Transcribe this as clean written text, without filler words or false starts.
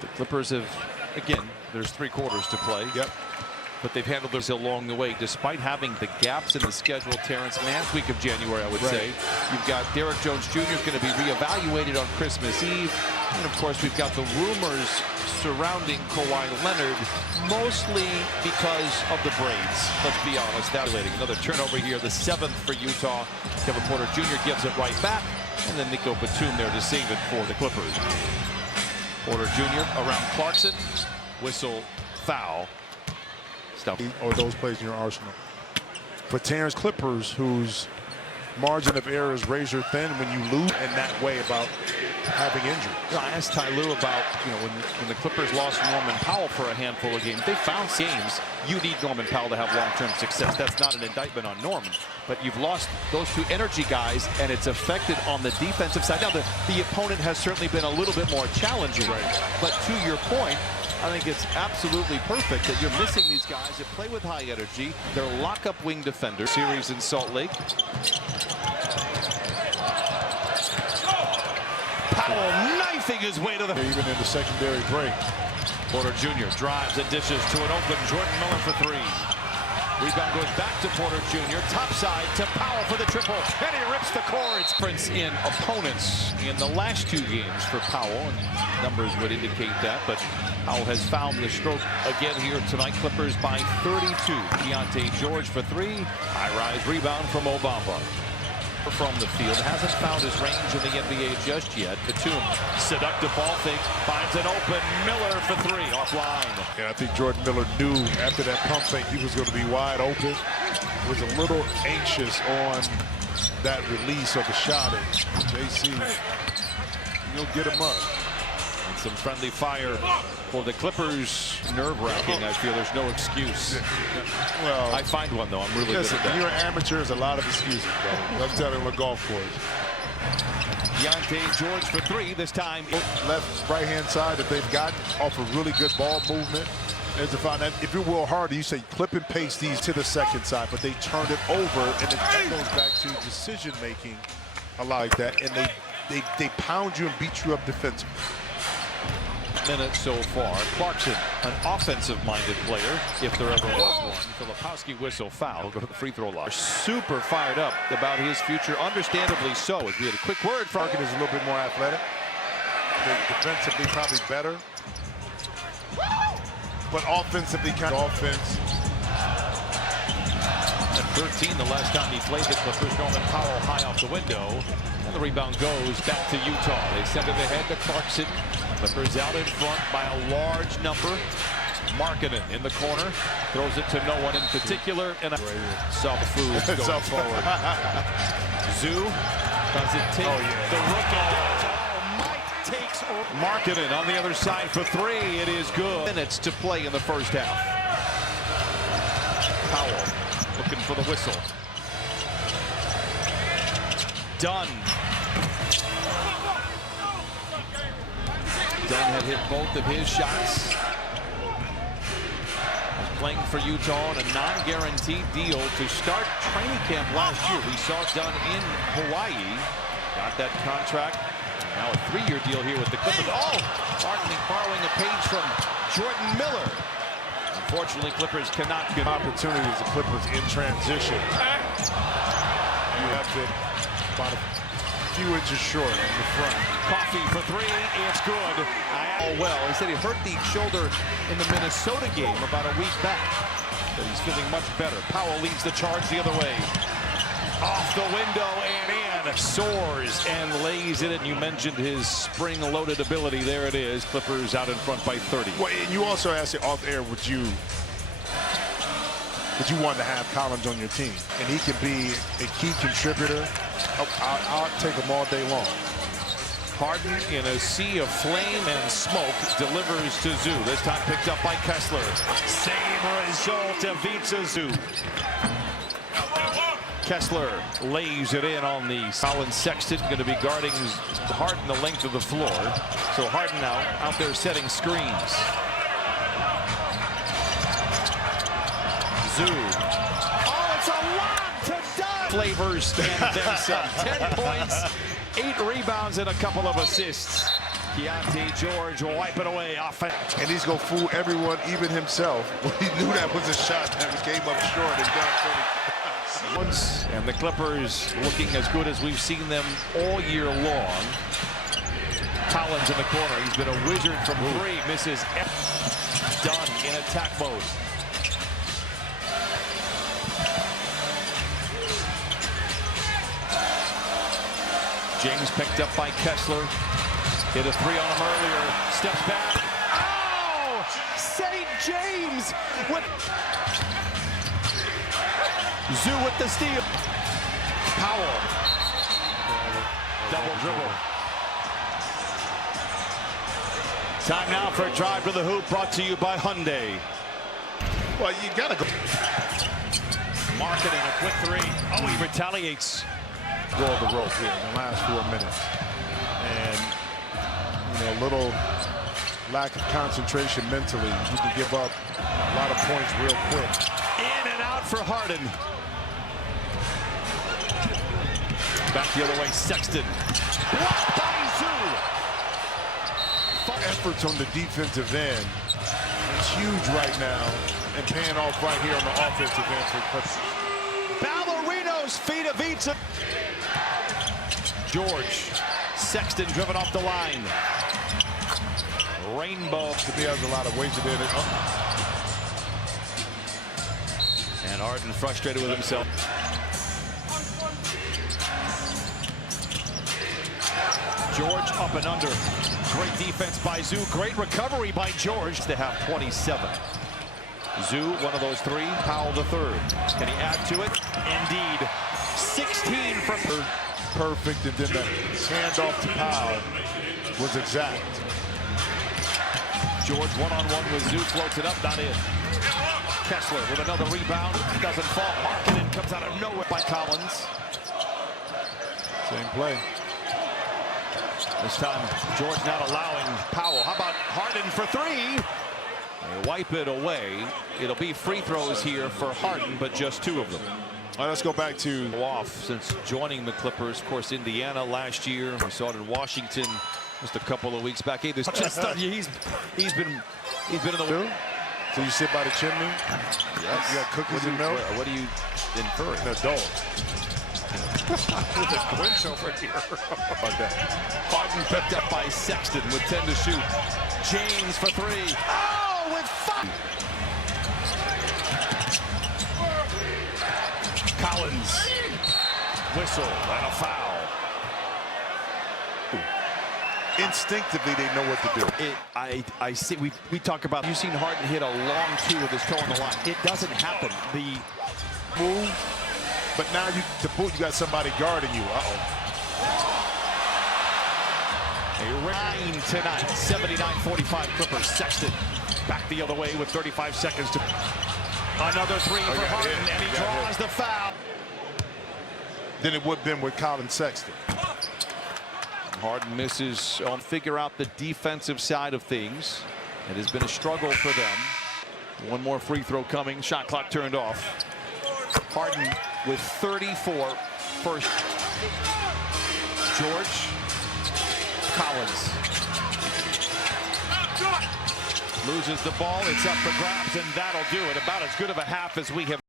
The Clippers have, again, there's 3 quarters to play. Yep. But they've handled this along the way, despite having the gaps in the schedule. Terrence Mann's week of January, I would say. You've got Derrick Jones Jr. is going to be reevaluated on Christmas Eve. And, of course, we've got the rumors surrounding Kawhi Leonard, mostly because of the braids. Let's be honest. Another turnover here, the 7th for Utah. Kevin Porter Jr. gives it right back. And then Nico Batum there to save it for the Clippers. Porter Jr. around Clarkson. Whistle, foul. Or those plays in your arsenal. For Terrence Clippers, whose margin of error is razor thin when you lose in that way about having injury. I asked Ty Lue about, when the Clippers lost Norman Powell for a handful of games, they found games you need Norman Powell to have long-term success. That's not an indictment on Norman, but you've lost those 2 energy guys, and it's affected on the defensive side. Now, the opponent has certainly been a little bit more challenging, but to your point, I think it's absolutely perfect that you're missing these guys that play with high energy. They're lock-up wing defenders. Series in Salt Lake. Powell knifing his way to the... Even in the secondary break. Porter Jr. drives and dishes to an open Jordan Miller for 3. Rebound goes back to Porter Jr. Top side to Powell for the triple. And he rips the cords. Difference in opponents in the last 2 games for Powell. And numbers would indicate that. But Powell has found the stroke again here tonight. Clippers by 32. Keontae George for 3. High-rise rebound from Obama. From the field, hasn't found his range in the NBA just yet. Batum, seductive ball fake, finds an open Miller for 3, offline. And I think Jordan Miller knew after that pump fake he was going to be wide open. Was a little anxious on that release of the shot. And JC, you'll get him up. And some friendly fire for the Clippers. Nerve-wracking. I feel there's no excuse. Well, I find one though. I'm really good at that. When you're an amateur, there's a lot of excuses, bro. Let's tell him a golf course. Keontae George for 3 this time. Left, right-hand side that they've gotten off a really good ball movement. There's a foul. If it were harder, you say clip and paste these to the second side, but they turned it over, and then that goes back to decision-making. I like that, and they pound you and beat you up defensively. Minutes so far. Clarkson, an offensive-minded player, if there ever was one. Filipowski whistle foul. Go to the free throw line. Super fired up about his future, understandably so. As we had a quick word. Farkin is a little bit more athletic. Defensively, probably better. But offensively, kind of offense. At 13, the last time he played the Clippers, Norman Powell high off the window. And the rebound goes back to Utah. They send it ahead to Clarkson. Clippers out in front by a large number. Markkanen in the corner. Throws it to no one in particular. And soft food going forward. Zoo. Does it take the rookie? Mike takes Markkanen on the other side for 3. It is good. Minutes to play in the first half. Powell looking for the whistle. Dunn. Dunn had hit both of his shots. Was playing for Utah on a non-guaranteed deal to start training camp last year. We saw Dunn in Hawaii. Got that contract. Now a 3-year deal here with the Clippers. Oh! Barkley borrowing a page from Jordan Miller. Unfortunately, Clippers cannot get opportunities. The Clippers in transition. You have to about a few inches short in the front. Coffee for 3. It's good. Well, he said he hurt the shoulder in the Minnesota game about a week back. But he's feeling much better. Powell leads the charge the other way. Off the window and in. Soars and lays it in. You mentioned his spring-loaded ability. There it is. Clippers out in front by 30. Well, and you also asked it off air, would you want to have Collins on your team? And he can be a key contributor. I'll take him all day long. Harden in a sea of flame and smoke delivers to Zoo. This time picked up by Kessler. Same result of Vitsa Zoo. Kessler lays it in on the Colin Sexton, going to be guarding Harden the length of the floor. So Harden now out there setting screens. Zoo. Oh, it's a lob to Dunn. Flavors and then some. 10 points, 8 rebounds, and a couple of assists Keontae George will wipe it away. Offense. And he's going to fool everyone, even himself. He knew that was a shot that came up short and down 20. And the Clippers looking as good as we've seen them all year long. Collins in the corner. He's been a wizard from three. Misses. Done in attack mode. James picked up by Kessler. Hit a three on him earlier. Steps back. Oh! St. James with Zoo with the steal. Powell. Double dribble. Time now for a drive to the hoop, brought to you by Hyundai. Well, you got to go. Marketing a quick three. Oh, he retaliates. Go on the rope here in the last 4 minutes. And, you know, a little lack of concentration mentally. You can give up a lot of points real quick. In and out for Harden. Back the other way, Sexton. Blocked by Zoo. Efforts on the defensive end. It's huge right now. And paying off right here on the offensive end for Clippers. Ballerinos feet of Ivica. George. Sexton driven off the line. Rainbow. To me, has a lot of ways to do it. And Harden frustrated with himself. George up and under. Great defense by Zoo. Great recovery by George to have 27. Zoo, one of those three. Powell the third. Can he add to it? Indeed. 16 from perfect, and then the handoff to Powell was exact. George one-on-one with Zoo, floats it up, not in. Kessler with another rebound, doesn't fall. Markkanen comes out of nowhere by Collins. Same play. This time, George not allowing Powell. How about Harden for three? They wipe it away. It'll be free throws here for Harden, but just two of them. All right, let's go back to off since joining the Clippers. Of course, Indiana last year. We saw it in Washington just a couple of weeks back. Hey, this just he's been in the. So you sit by the chimney. Yes. You got cookies and milk. What do you infer? An adult. With a quench over here. Like that. Harden picked up by Sexton with 10 to shoot. James for three. Oh, with 5. Collins. Whistle and a foul. Instinctively, they know what to do. I see. We talk about. You've seen Harden hit a long two with his toe on the line. It doesn't happen. The move, but now to boot, you got somebody guarding you. A rain tonight. 79-45 Clippers. Sexton back the other way with 35 seconds to. Another three for Harden, and he draws the foul. Then it would have been with Colin Sexton. Harden misses on figure out the defensive side of things. It has been a struggle for them. One more free throw coming. Shot clock turned off. Harden with 34 first. George. Collins. Loses the ball. It's up for grabs, and that'll do it. About as good of a half as we have.